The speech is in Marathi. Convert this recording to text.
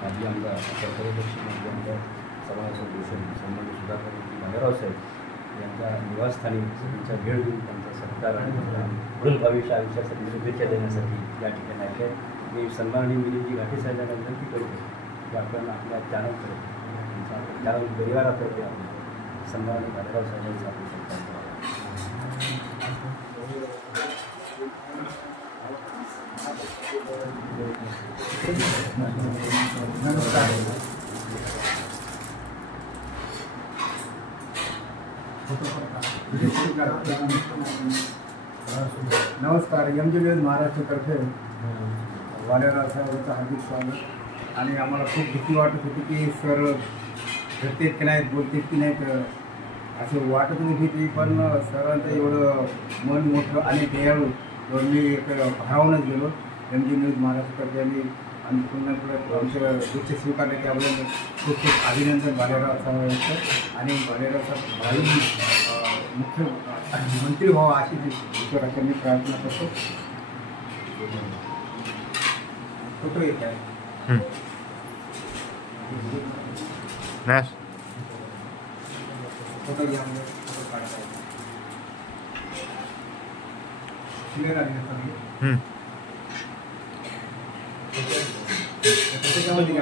माजी आमदार सर्वपक्ष माजी आमदार समाजाचे भूषण सन्माननीय सुधाकर भालेराव साहेब यांच्या निवासस्थानी त्यांच्या भेट देऊन त्यांचा सत्कार आणि पुढील भविष्य आयुष्यासाठी शुभेच्छा देण्यासाठी या ठिकाणी आहे. मी सन्माननीय मिलिंदजी घाटे साहेबांना विनंती करतो की आपण आपल्या चॅनल चॅनल परिवारातर्फे आपण सन्माननीय भालेराव साहेबांचा आपण सत्कार करावा. नमस्कार. MJ महाराष्ट्रातर्फे भालेराव साहेबांचं हार्दिक स्वागत. आणि आम्हाला खूप भीती वाटत होती की सर भेटतेत की नाहीत, बोलतेत की नाहीत असं वाटत होती भीती. पण सरांचं एवढं मन मोठं आणि दयाळू एवढं मी एक भारावूनच गेलो. MJ महाराष्ट्रातर्फे आणि पुन्हा पुढे आमच्या दुःख स्वीकारले त्याबद्दल खूप खूप अभिनंदन भालेराव साहेबांचं. आणि भालेराव साहेब भावी मुख्य मंत्री व्हावा अशी ईश्वराची मी प्रार्थना करतो. फोटो येत आहे फोटो घ्या, फोटो काढता क्लिअर आले. त्याच्यामध्ये